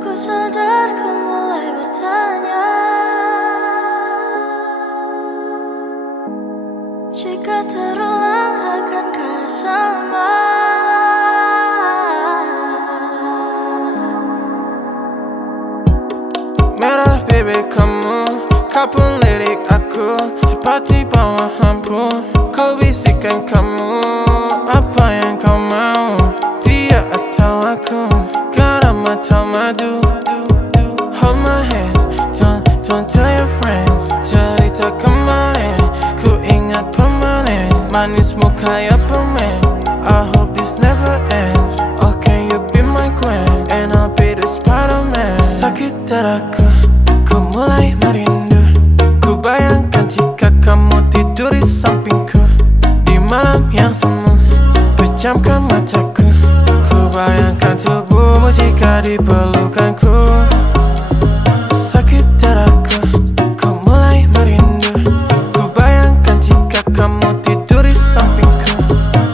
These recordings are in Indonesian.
Aku sadar kau mulai bertanya, jika terulang akankah sama? Merah bibir kamu, kau pun lirik aku, seperti bawah lampu. Kau bisikan kamu, apa yang kau mau, dia atau aku, garam atau madu. Hold my hands, don't tell your friends. Cerita kemarin, ku ingat permanen, manismu kayak permen. I hope this never ends. Oh, can you be my Gwen, and I'll be the Spider-Man. Sakit dadaku, ku mulai merindu. Ku bayangkan jika kamu tidur di sampingku di malam yang semu. Pejamkan mataku, ku bayangkan tubuhmu jika di pelukanku. Sakit dadaku, ku mulai merindu. Ku bayangkan jika kamu tidur di sampingku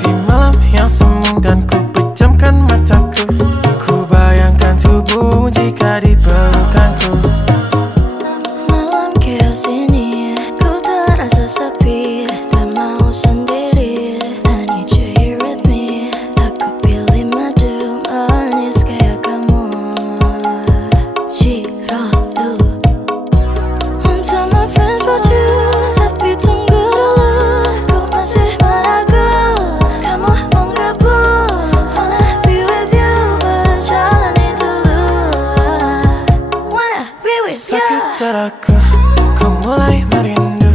di malam yang semu. Dan ku pejamkan mataku, ku bayangkan tubuhmu jika di pelukanku. Malam chaos ini, ku terasa sepi, tak mau sendiri. I need you here with me. Aku pilih madu manis kayak kamu, Ciratu. Want tell my friends about you, tapi tunggu dulu, ku masih meragu. Kamu mau gabung, wanna be with you, berjalani dulu. Wanna be with you. Sakit dadaku, ku mulai merindu.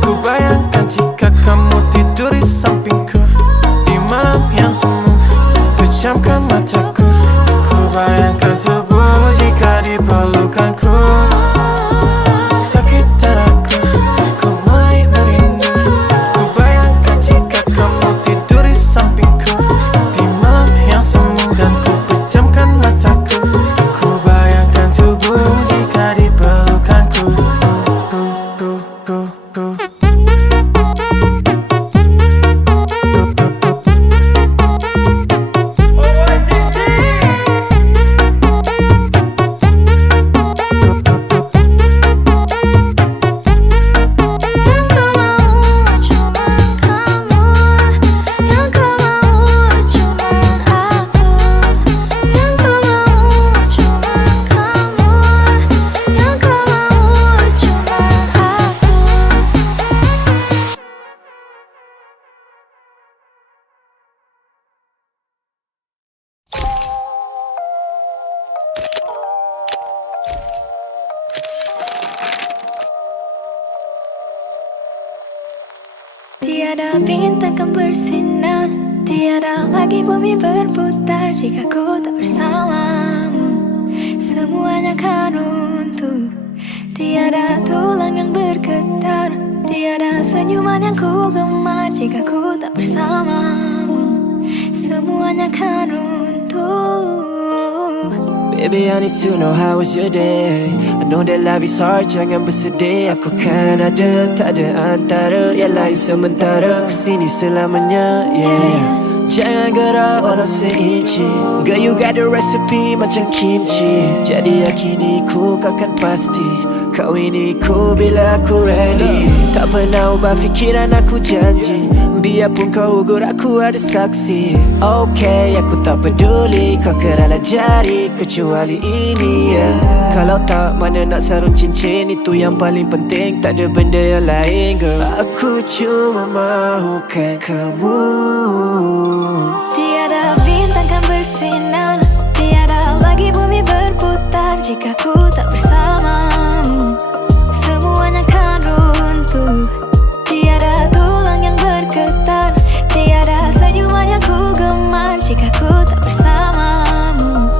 Ku bayangkan jika kamu tidur di sampingku di malam yang semu. Pejamkan mataku, ku bayangkan tubuhmu jika di pelukanku. Sakit dadaku, ku mulai merindu. Ku bayangkan jika kamu tidur di sampingku di malam yang semu. Dan ku pejamkan mataku, ku bayangkan tubuhmu jika di pelukanku. Yang kau mau cuma kamu, yang kau mau cuma aku, yang kau mau cuma kamu, yang kau mau cuma aku. Tiada bintang kan bersinar, tiada lagi bumi berputar jika ku tak bersamamu. Semuanya kan runtuh, tiada tulang yang bergetar, tiada senyuman yang ku gemar jika ku tak bersamamu. Semuanya kan runtuh. Baby, I need to know how was your day. I know that life is hard, jangan bersedih. Aku kan ada, tak ada antara, yang lain sementara. Kesini selamanya, yeah. Jangan gerak walau seinci. Girl, you got the recipe macam kimchi. Jadi yakini ku kan pasti. Kau ini ku bila aku ready. Tak pernah ubah fikiran aku janji. Biarpun kau ugur aku ada saksi. Okay, aku tak peduli kau kerana jari kecuali ini, yeah. Kalau tak mana nak sarung cincin, itu yang paling penting, tak ada benda yang lain, girl. Aku cuma mahukan kamu. Tiada bintang kan bersinar, tiada lagi bumi berputar jika ku tak bersamamu. Semuanya kan runtuh, tiada tulang yang bergetar, tiada senyuman yang ku gemar jika ku tak bersamamu.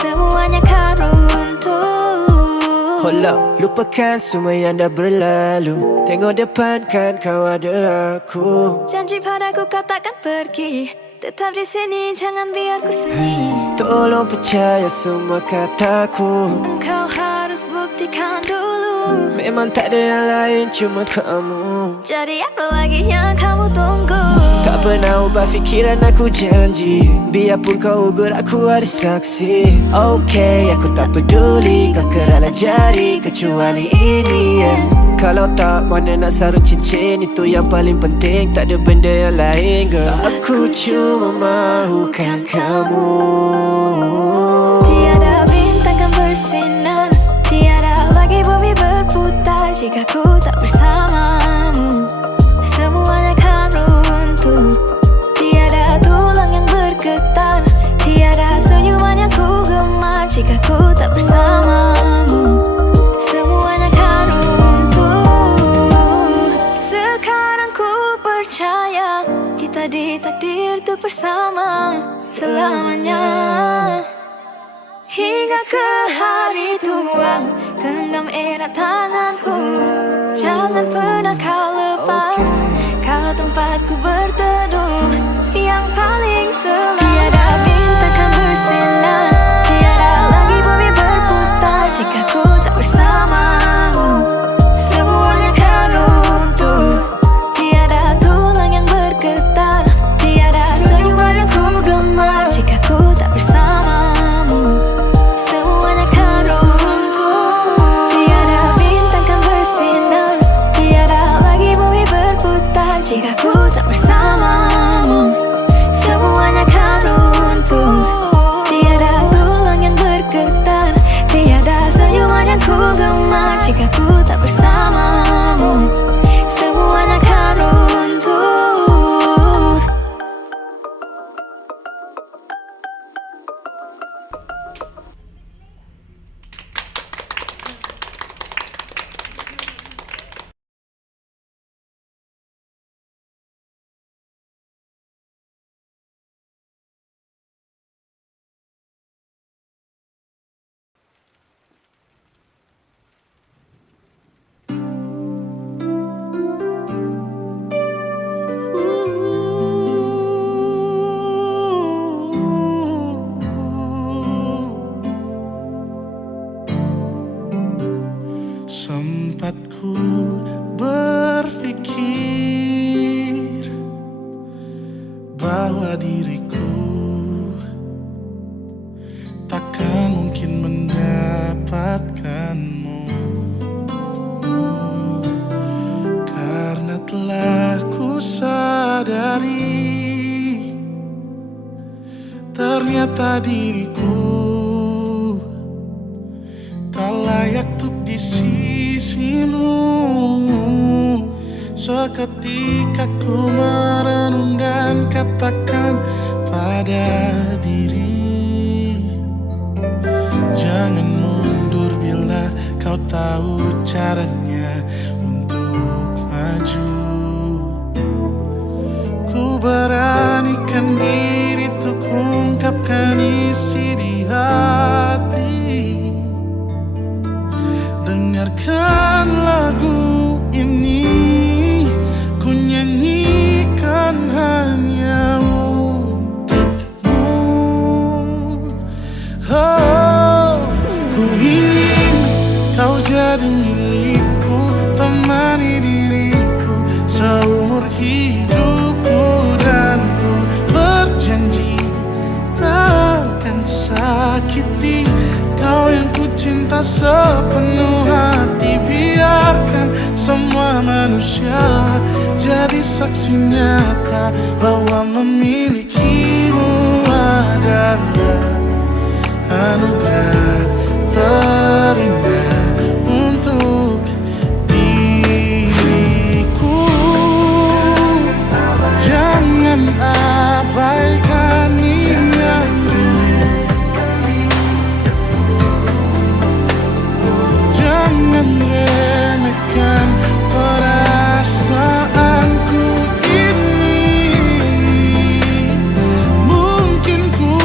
Semuanya kan runtuh. Hold up, lupakan semua yang dah berlalu. Tengok depan kan kau ada aku. Janji padaku kau takkan pergi, tetap di sini jangan biar ku sunyi. Tolong percaya semua kataku. Engkau harus buktikan dulu. Memang tak ada yang lain cuma kamu. Jadi apa lagi yang kamu tunggu? Tak pernah ubah pikiran aku janji. Biarpun kau ugur aku ada saksi. Okay, aku tak peduli kau kerana jari kecuali ini Kalau tak mana nak sarung cincin, itu yang paling penting, tak ada benda yang lain girl. Aku cuma mahukan kamu. Tiada bintang kan bersinar, tiada lagi bumi berputar jika ku tak bersamamu. Semuanya kan runtuh, tiada tulang yang bergetar, tiada senyuman yang ku gemar jika ku tak bersamamu. Semuanya kan runtuh. Sekarang ku percaya kita ditakdir untuk bersama selamanya. Hingga ke hari tua, genggam erat tanganku. Jangan pernah kau lepas, kau tempatku berteduh yang paling selamat. Tiada bintang kan bersinar, tiada lagi bumi berputar jika ku tak bersamamu. Semuanya kan runtuh, tiada tulang yang bergetar, tiada senyuman yang ku gemar jika ku tak bersamamu. Semuanya kan runtuh. Tiada bintang kan bersinar, tiada lagi bumi berputar jika ku tak bersamamu. Semuanya kan runtuh, tiada tulang yang bergetar, tiada senyuman yang ku gemar jika ku tak bersamamu. Semuanya kan runtuh. Sempat ku berpikir bahwa diriku takkan mungkin mendapatkanmu, karena telah ku sadari ternyata diriku tak layak untuk di sisimu. Seketika ku merenung dan katakan pada diri, jangan mundur bila kau tahu caranya untuk maju. Ku beranikan diri untuk ungkapkan isi di hati. Dengarkan lagu ini, ku nyanyikan hanya untukmu. Oh, ku ingin kau jadi milikku, temani diriku seumur hidupku. Dan ku berjanji takkan sakiti kau yang ku cinta sepenuh hati. Biarkan semua manusia jadi saksi nyata bahwa memilikimu adalah anugerah terindah untuk diriku. Jangan abaikan niatku, jangan remehkan perasaanku ini. Mungkin ku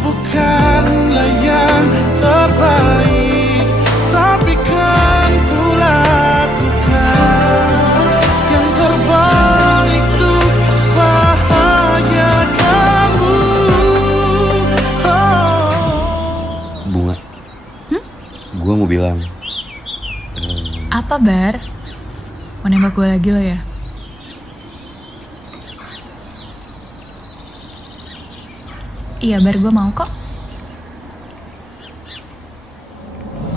bukanlah yang terbaik, tapi kan ku lakukan yang terbaik untuk bahagiakanmu. Bunga, gue mau bilang. Apa, Bar? Mau nembak gue lagi lo ya? Iya Bar, gue mau kok.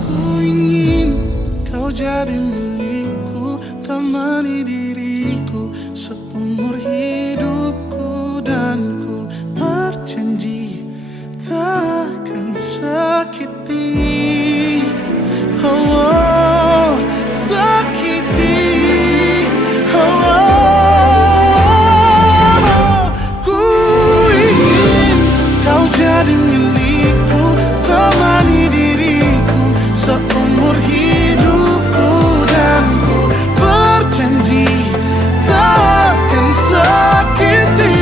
Ku ingin kau jadi milikku, temani diriku seumur hidupku, dan ku berjanji takkan sakiti, oh, sakiti, oh. Ku ingin kau jadi milikku, temani diriku seumur hidupku, dan ku berjanji takkan sakiti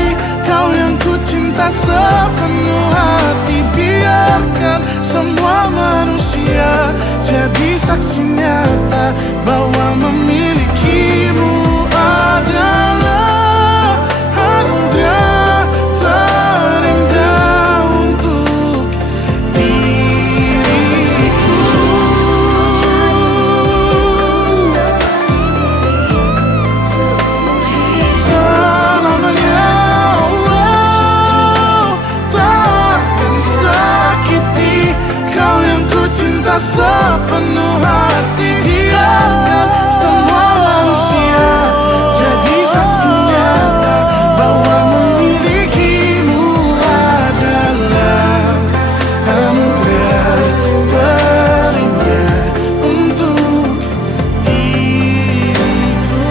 kau yang ku cinta sepenuh hati. Biarkan semua manusia jadi saksi nyata bahwa memilikimu adalah anugerah terindah untuk diriku. Selamanya, oh, takkan sakiti kau yang ku cinta sepenuh hati. Biarkan semua manusia jadi saksi nyata bahwa memilikimu adalah anugerah terindah untuk diriku.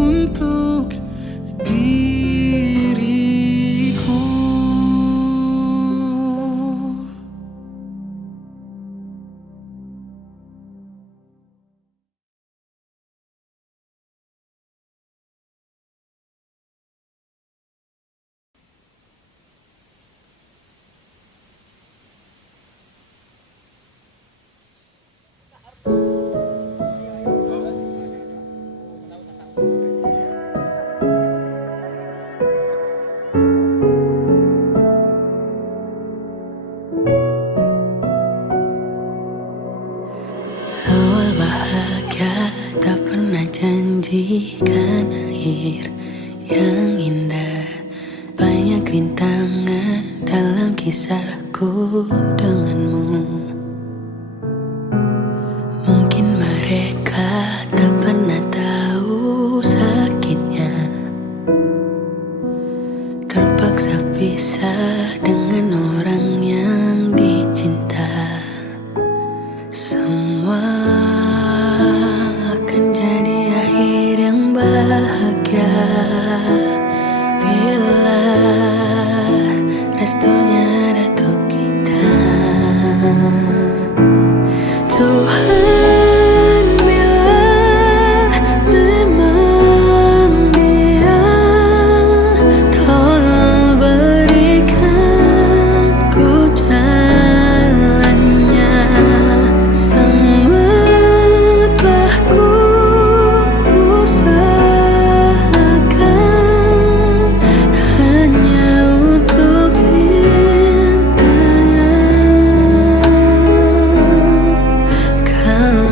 Untuk diriku. Awal bahagia tak pernah janjikan akhir yang indah. Banyak rintangan dalam kisahku denganmu. Mungkin mereka tak pernah tahu sakitnya terpaksa pisah dengan orang yang dicinta. Semua akan jadi akhir yang bahagia bila restunya ada untuk kita. Tuhan, bila memang Dia, tolong berikan ku jalannya. Semua telah ku usahakan hanya untuk cintanya. Kau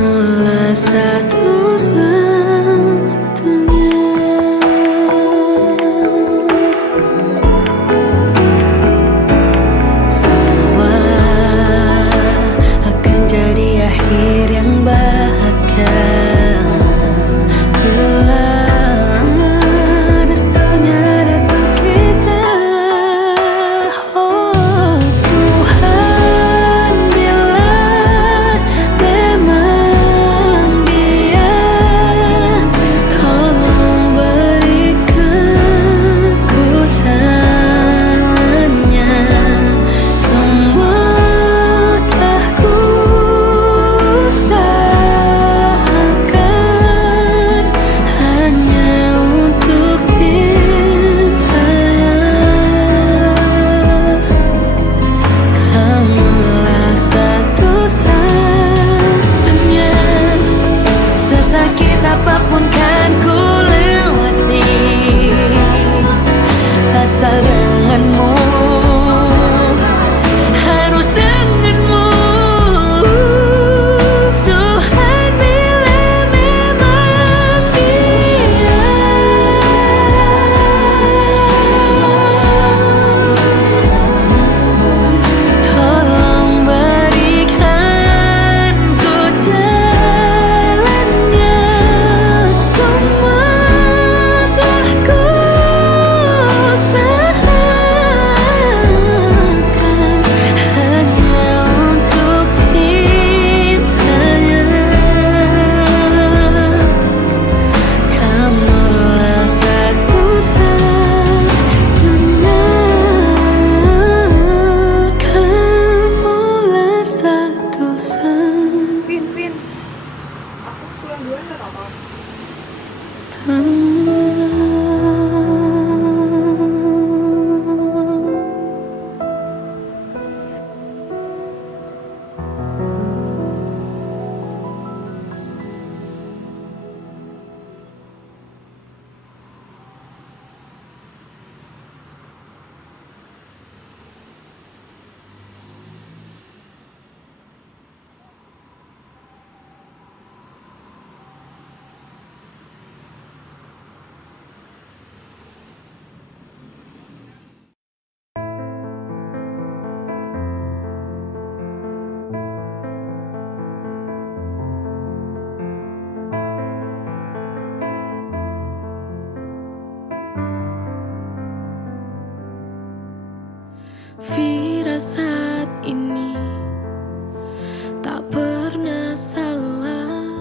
tak pernah salah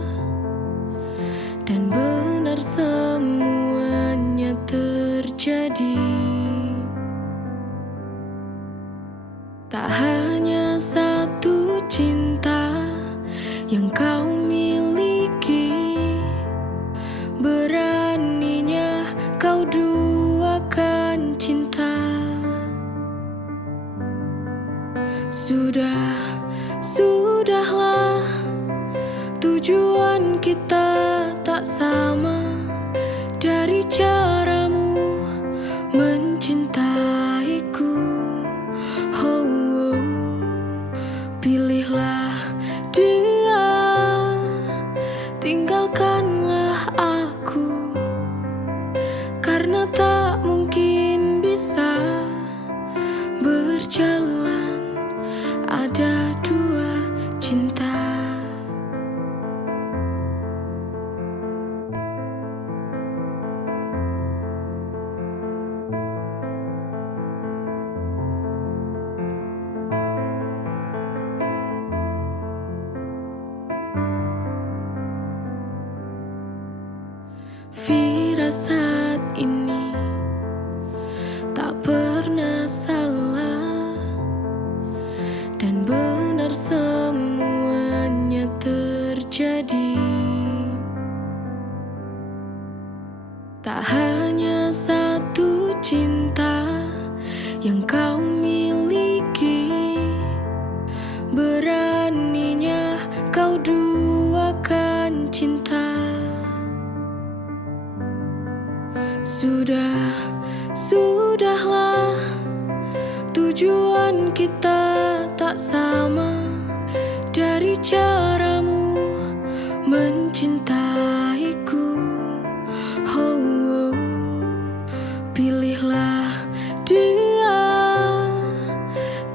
dan benar semuanya terjadi. Tak hanya satu cinta yang kau miliki, beraninya kau duakan cinta. Sudahlah, tujuan kita tak sama. Dari caramu mencintaiku, pilihlah dia, tinggalkanlah aku, karena tak mungkin bisa berjalan ada dua cinta. Firasat ini tak pernah salah dan benar semuanya terjadi. Tak hanya satu cinta yang kau miliki, beraninya kau duakan cinta. Sudahlah, tujuan kita tak sama. Dari caramu mencintaiku, pilihlah dia,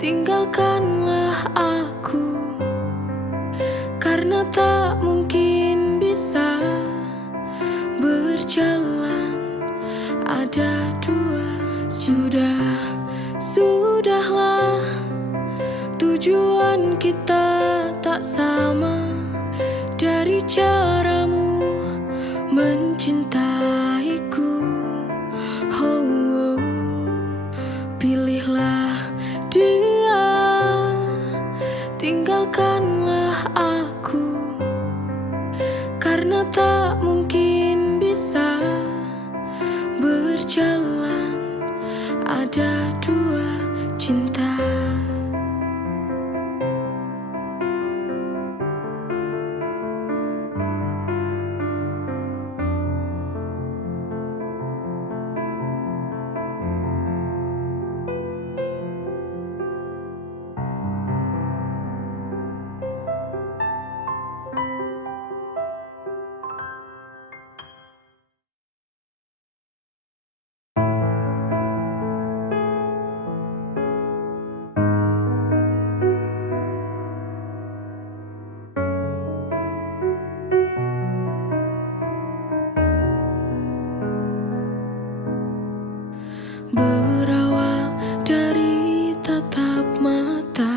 tinggalkanlah aku, karena tak mungkin bisa berjalan ada dua. Sudahlah, tujuan kita tak sama. Dari caramu mencintaiku, pilihlah dia, tinggalkanlah aku, karena tak mungkin bisa berjalan ada dua cinta. Berawal dari tatap mata,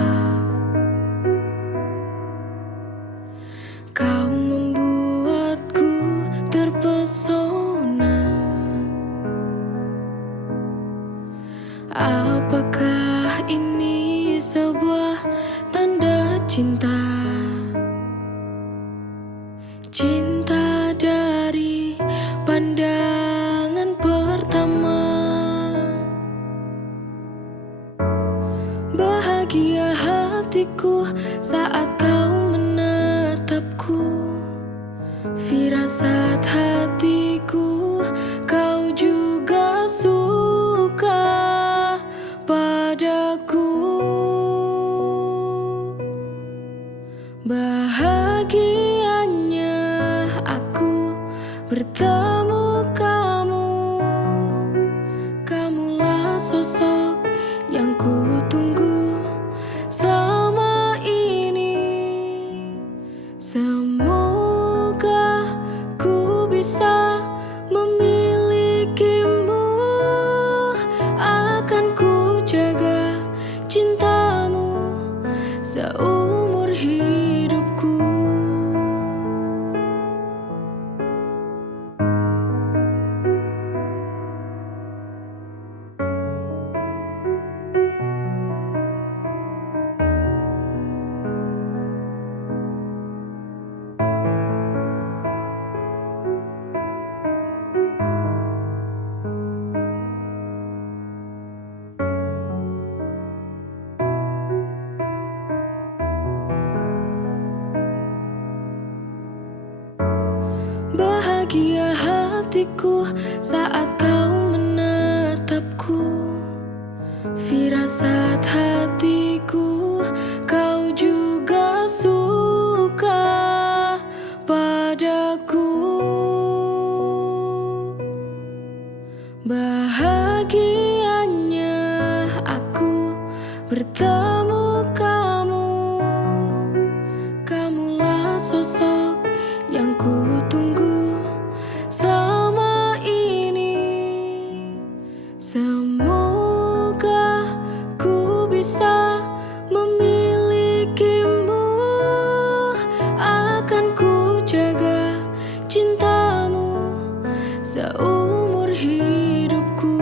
kau membuatku terpesona. Apakah ini sebuah tanda cinta? Cinta dari pandangan pertama. Bahagia hatiku saat kau menatapku. Firasat hatiku, kau juga suka padaku. Bahagianya aku bertemu kamu. Kamulah sosok yang ku tunggu selama ini. Semoga ku bisa memilikimu. Akan ku jaga cintamu seumur hidup. hatiku saat kau menatapku. Firasat hatiku, kau juga suka padaku. Bahagianya aku bertemu kamu. Kamulah sosok yang ku tunggu selama ini. Semoga ku bisa memilikimu. Akan ku jaga cintamu seumur hidupku.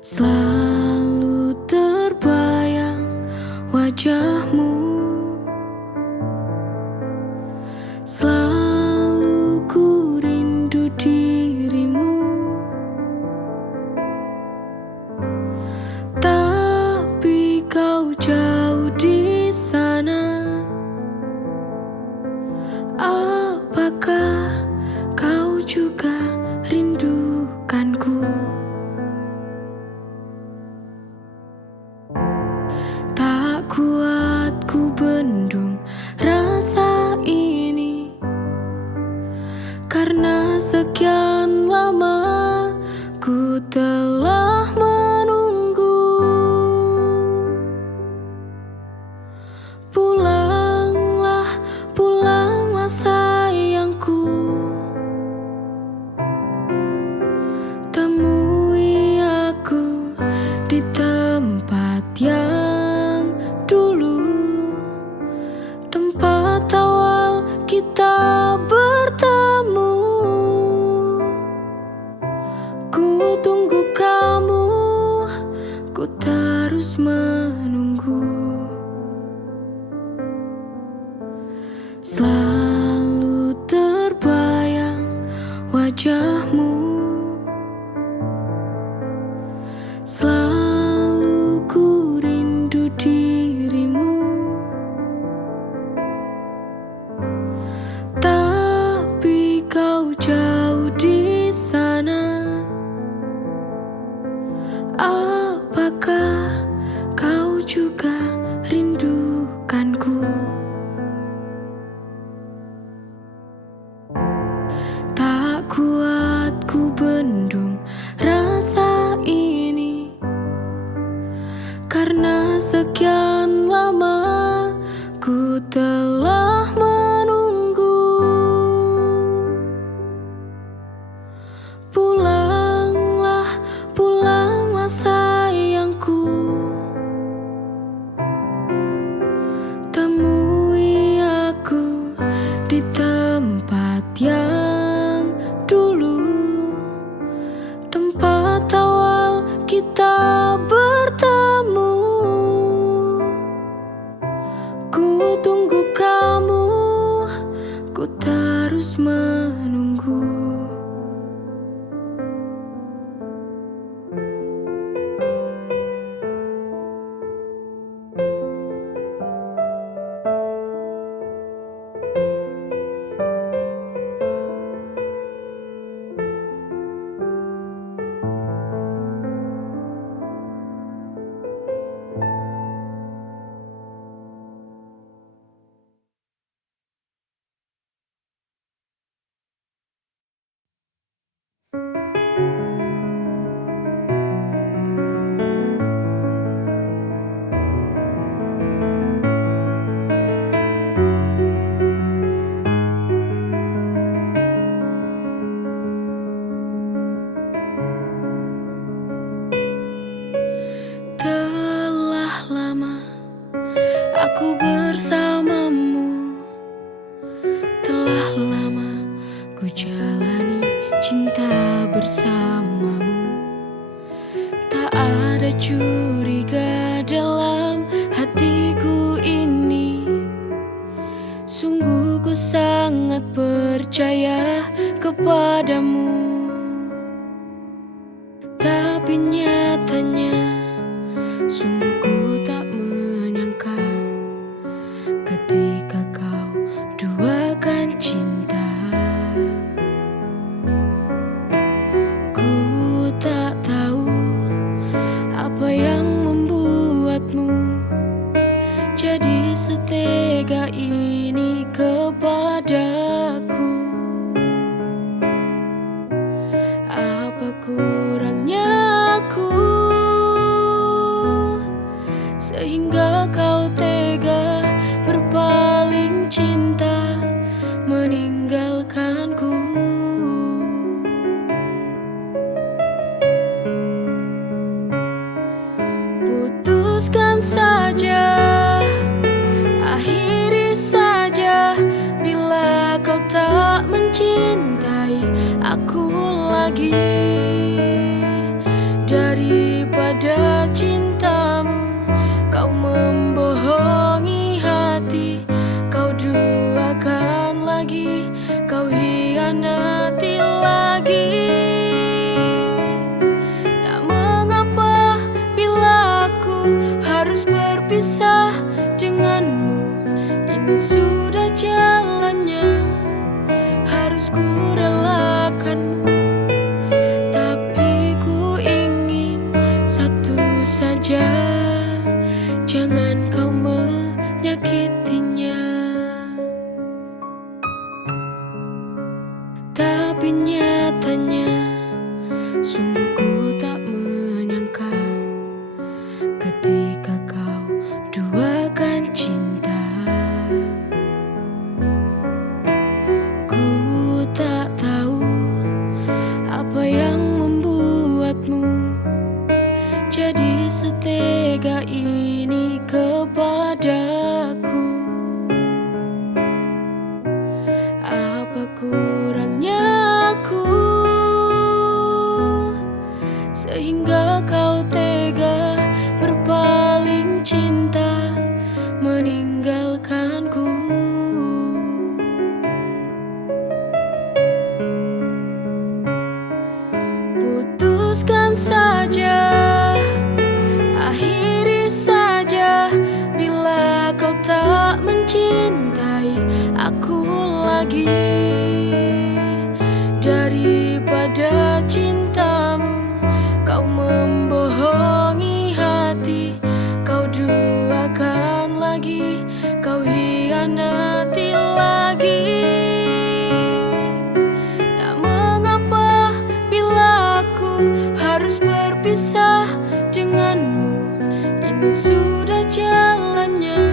Selalu terbayang wajahmu, selalu ku rindu dirimu. Tapi kau jauh di sana. Apakah kau juga rindukanku? Tak kuat ku bendung rasa ini, karena sekian lama ku telah menunggu. Pulanglah, pulanglah sayangku. Temui aku di tempat yang dulu, tempat awal kita bertemu. Ku tunggu kamu, ku terus menunggu. Selalu terbayang wajahmu, selalu ku rindu dirimu. Tapi kau jauh di sana. Apakah kau juga rindukanku? Tak kuat ku bendung rasa ini, karena sekian lama ku telah menunggu. Pulanglah, pulanglah sayangku. Temui aku di tempat yang dulu, tempat awal kita bertemu. Ku tunggu kamu, ku terus menunggu. Aku bersamamu, kepadamu. Tapi nyatanya sungguh ku tak menyangka ketika kau duakan cinta. Ku tak tahu apa yang membuatmu jadi setega ini kepadaku. Apa kurangnya aku sehingga kau tega berpaling cinta meninggalkanku. Putuskan saja, akhiri saja bila kau tak mencintai aku lagi. Daripada cintamu kau membohongi hati, kau duakan lagi, kau hianati lagi. Tak mengapa bila aku harus berpisah denganmu, ini sudah jalannya, harus ku relakanmu. Tapi ku ingin satu saja, jangan kau menyakitinya. Tapi nyatanya sungguh ku tak menyangka ketika kau duakan cinta. Ku tak tahu apa yang membuatmu jadi setega ini kepadaku. Apa kurangnya aku sehingga kau tega berpaling cinta meninggalkanku. Putuskan saja, akhiri saja bila kau tak mencintai aku lagi. Daripada cintamu kau membohongi hati, kau duakan lagi, kau hianati lagi. Tak mengapa bila aku harus berpisah denganmu, ini sudah jalannya,